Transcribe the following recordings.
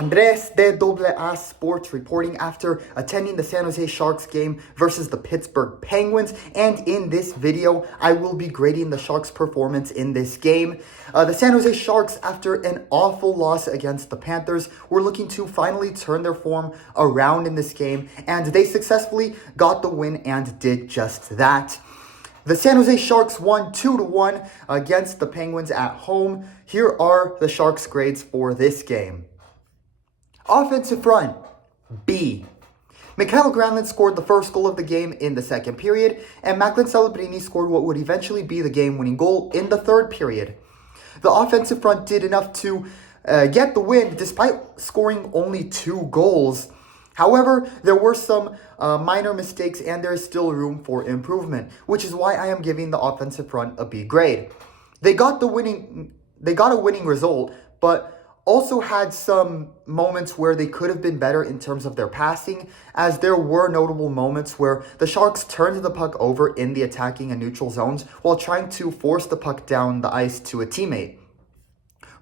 Andres de AA Sports reporting after attending the San Jose Sharks game versus the Pittsburgh Penguins. And in this video, I will be grading the Sharks' performance in this game. The San Jose Sharks, after an awful loss against the Panthers, were looking to finally turn their form around in this game. And they successfully got the win and did just that. The San Jose Sharks won 2-1 against the Penguins at home. Here are the Sharks' grades for this game. Offensive front, B. Mikael Granlund scored the first goal of the game in the second period, and Macklin Celebrini scored what would eventually be the game-winning goal in the third period. The offensive front did enough to get the win despite scoring only 2 goals. However, there were some minor mistakes and there is still room for improvement, which is why I am giving the offensive front a B grade. They got a winning result, but also had some moments where they could have been better in terms of their passing, as there were notable moments where the Sharks turned the puck over in the attacking and neutral zones while trying to force the puck down the ice to a teammate.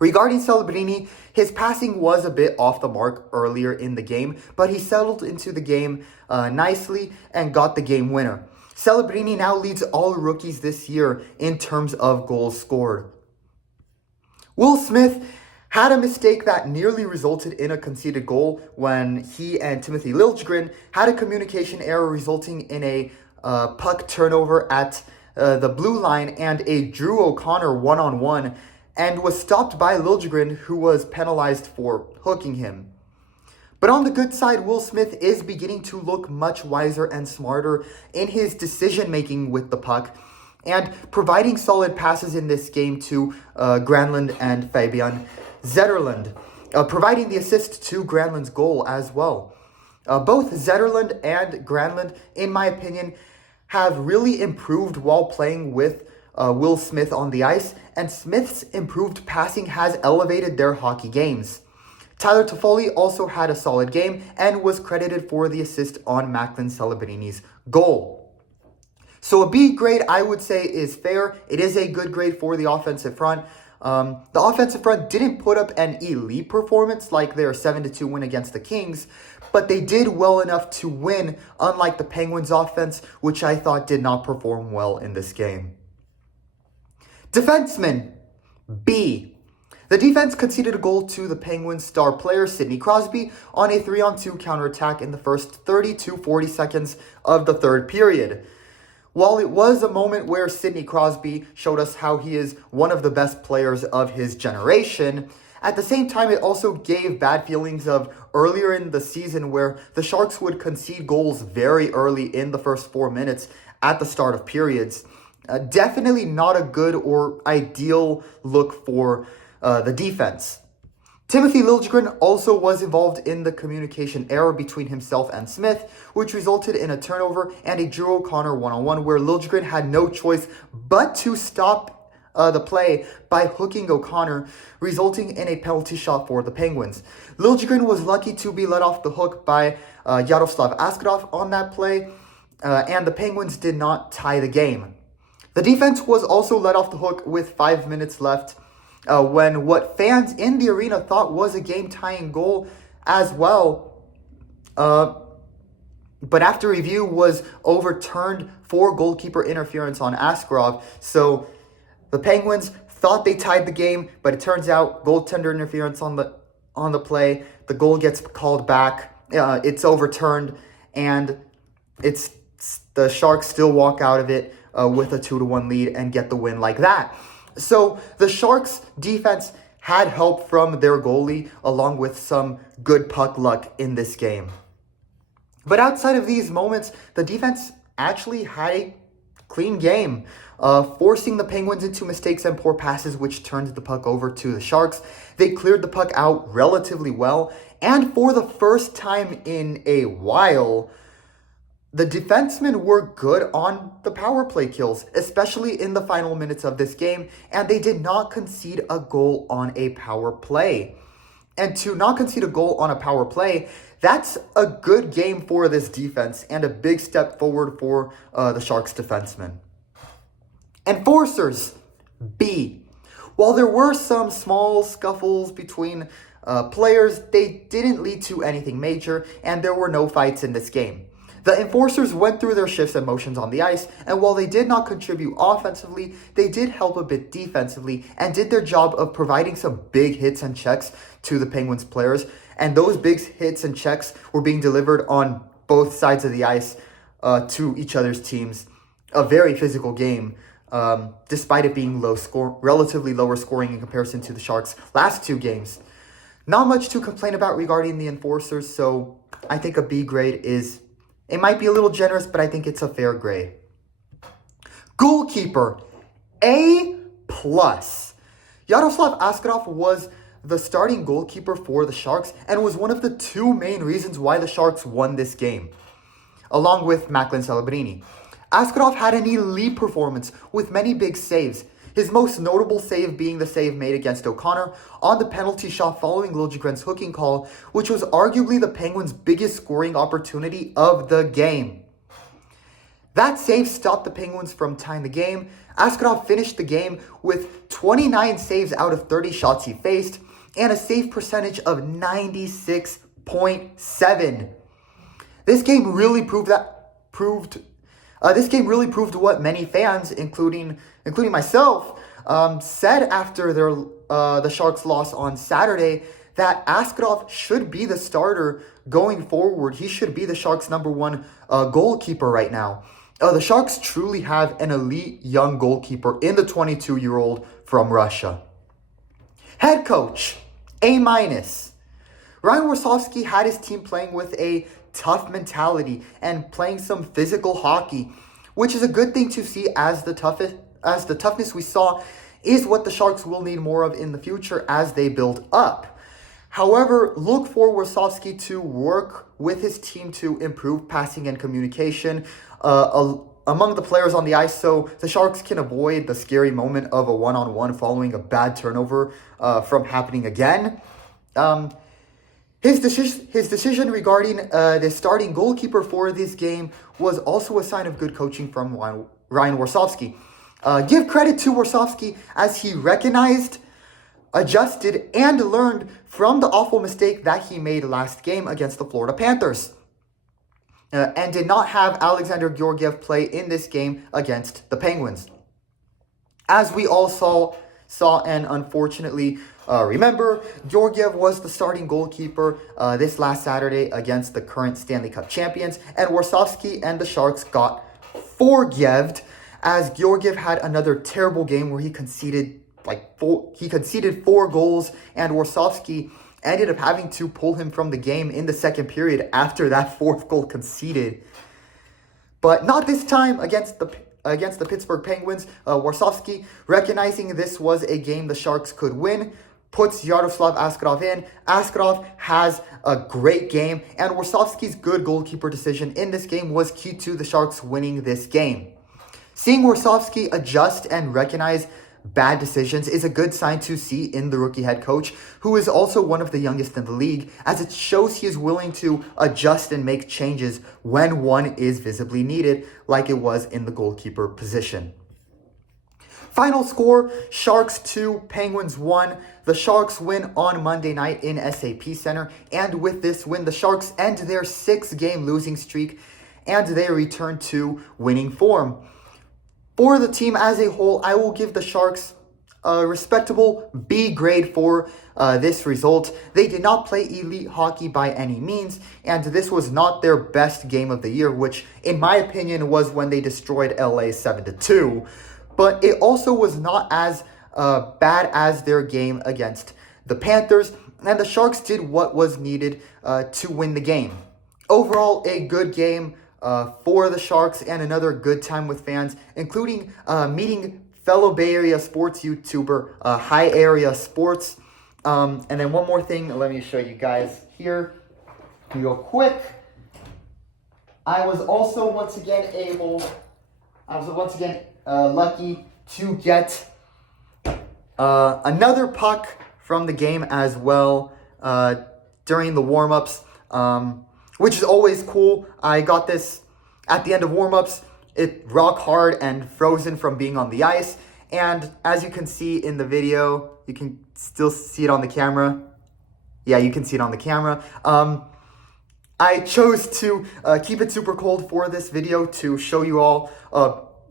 Regarding Celebrini, his passing was a bit off the mark earlier in the game, but he settled into the game nicely and got the game winner. Celebrini now leads all rookies this year in terms of goals scored. Will Smith had a mistake that nearly resulted in a conceded goal when he and Timothy Liljegren had a communication error resulting in a puck turnover at the blue line and a Drew O'Connor one-on-one, and was stopped by Liljegren, who was penalized for hooking him. But on the good side, Will Smith is beginning to look much wiser and smarter in his decision-making with the puck, and providing solid passes in this game to Granlund and Fabian Zetterlund, providing the assist to Granlund's goal as well. Both Zetterlund and Granlund, in my opinion, have really improved while playing with Will Smith on the ice, and Smith's improved passing has elevated their hockey games. Tyler Toffoli also had a solid game and was credited for the assist on Macklin Celebrini's goal. So a B grade, I would say, is fair. It is a good grade for the offensive front. The offensive front didn't put up an elite performance like their 7-2 win against the Kings, but they did well enough to win, unlike the Penguins offense, which I thought did not perform well in this game. Defenseman, B. The defense conceded a goal to the Penguins star player Sidney Crosby on a 3-on-2 counterattack in the first 30 to 40 seconds of the third period. While it was a moment where Sidney Crosby showed us how he is one of the best players of his generation, at the same time it also gave bad feelings of earlier in the season where the Sharks would concede goals very early in the first 4 minutes at the start of periods. Definitely not a good or ideal look for the defense. Timothy Liljegren also was involved in the communication error between himself and Smith, which resulted in a turnover and a Drew O'Connor one-on-one where Liljegren had no choice but to stop the play by hooking O'Connor, resulting in a penalty shot for the Penguins. Liljegren was lucky to be let off the hook by Yaroslav Askarov on that play, and the Penguins did not tie the game. The defense was also let off the hook with 5 minutes left, when what fans in the arena thought was a game-tying goal as well, but after review was overturned for goalkeeper interference on Askarov. So the Penguins thought they tied the game, but it turns out goaltender interference on the play. The goal gets called back. It's overturned, and the Sharks still walk out of it with a 2-1 lead and get the win like that. So the Sharks' defense had help from their goalie along with some good puck luck in this game. But outside of these moments, the defense actually had a clean game, forcing the Penguins into mistakes and poor passes, which turned the puck over to the Sharks. They cleared the puck out relatively well, and for the first time in a while, the defensemen were good on the power play kills, especially in the final minutes of this game, and they did not concede a goal on a power play. And to not concede a goal on a power play, that's a good game for this defense and a big step forward for the Sharks defensemen. Enforcers, B. While there were some small scuffles between players, they didn't lead to anything major, and there were no fights in this game. The enforcers went through their shifts and motions on the ice, and while they did not contribute offensively, they did help a bit defensively and did their job of providing some big hits and checks to the Penguins players. And those big hits and checks were being delivered on both sides of the ice to each other's teams. A very physical game, despite it being relatively lower scoring in comparison to the Sharks' last two games. Not much to complain about regarding the enforcers, so I think a B grade is, it might be a little generous, but I think it's a fair grade. Goalkeeper, A+. Yaroslav Askarov was the starting goalkeeper for the Sharks and was one of the two main reasons why the Sharks won this game, along with Macklin Celebrini. Askarov had an elite performance with many big saves, his most notable save being the save made against O'Connor on the penalty shot following Liljegren's hooking call, which was arguably the Penguins' biggest scoring opportunity of the game. That save stopped the Penguins from tying the game. Askarov finished the game with 29 saves out of 30 shots he faced and a save percentage of 96.7. This game really proved what many fans, including myself, said after the Sharks' loss on Saturday, that Askarov should be the starter going forward. He should be the Sharks' number one goalkeeper right now. The Sharks truly have an elite young goalkeeper in the 22-year-old from Russia. Head coach, A-. Ryan Warsawski had his team playing with a tough mentality and playing some physical hockey, which is a good thing to see, as the toughness we saw is what the Sharks will need more of in the future as they build up. However, look for Warsawski to work with his team to improve passing and communication among the players on the ice, so the Sharks can avoid the scary moment of a one-on-one following a bad turnover from happening again. His decision regarding the starting goalkeeper for this game was also a sign of good coaching from Ryan Warsawski. Give credit to Warsawski as he recognized, adjusted, and learned from the awful mistake that he made last game against the Florida Panthers. And did not have Alexander Georgiev play in this game against the Penguins. As we all saw and unfortunately remember, Georgiev was the starting goalkeeper this last Saturday against the current Stanley Cup champions, and Warsawski and the Sharks got forgieved as Georgiev had another terrible game where he conceded four goals, and Warsawski ended up having to pull him from the game in the second period after that fourth goal conceded. But not this time against the Pittsburgh Penguins. Warsawski, recognizing this was a game the Sharks could win, puts Yaroslav Askarov in. Askarov has a great game, and Warsawski's good goalkeeper decision in this game was key to the Sharks winning this game. Seeing Warsawski adjust and recognize bad decisions is a good sign to see in the rookie head coach, who is also one of the youngest in the league, as it shows he is willing to adjust and make changes when one is visibly needed, like it was in the goalkeeper position. Final score, Sharks 2, Penguins 1. The Sharks win on Monday night in SAP Center, and with this win, the Sharks end their 6-game losing streak, and they return to winning form. For the team as a whole, I will give the Sharks a respectable B grade for this result. They did not play elite hockey by any means, and this was not their best game of the year, which in my opinion was when they destroyed LA 7-2. But it also was not as bad as their game against the Panthers, and the Sharks did what was needed to win the game. Overall, a good game for the Sharks, and another good time with fans, including meeting fellow Bay Area sports YouTuber, High Area Sports. And then one more thing, let me show you guys here real quick. I was also once again lucky to get another puck from the game as well during the warm-ups, which is always cool. I got this at the end of warm-ups. It rock hard and frozen from being on the ice. And as you can see in the video, you can still see it on the camera. Yeah, you can see it on the camera. I chose to keep it super cold for this video to show you all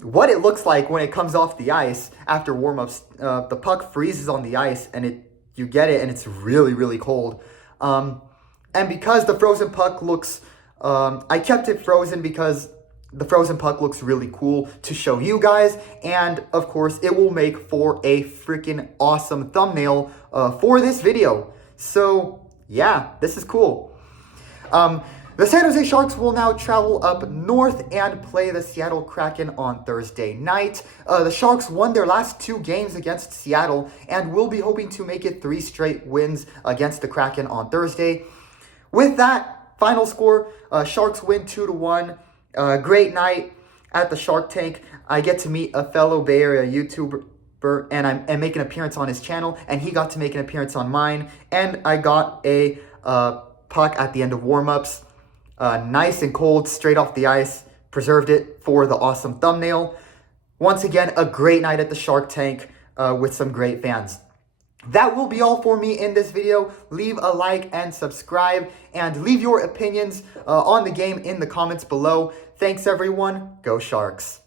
what it looks like when it comes off the ice after warm-ups. The puck freezes on the ice and you get it and it's really, really cold. And because the frozen puck looks, I kept it frozen because the frozen puck looks really cool to show you guys. And of course, it will make for a freaking awesome thumbnail for this video. So yeah, this is cool. The San Jose Sharks will now travel up north and play the Seattle Kraken on Thursday night. The Sharks won their last 2 games against Seattle and will be hoping to make it 3 straight wins against the Kraken on Thursday. With that final score, Sharks win 2-1. Great night at the Shark Tank. I get to meet a fellow Bay Area YouTuber and I make an appearance on his channel, and he got to make an appearance on mine, and I got a puck at the end of warm-ups. Nice and cold, straight off the ice. Preserved it for the awesome thumbnail. Once again, a great night at the Shark Tank with some great fans. That will be all for me in this video. Leave a like and subscribe, and leave your opinions on the game in the comments below. Thanks, everyone. Go Sharks.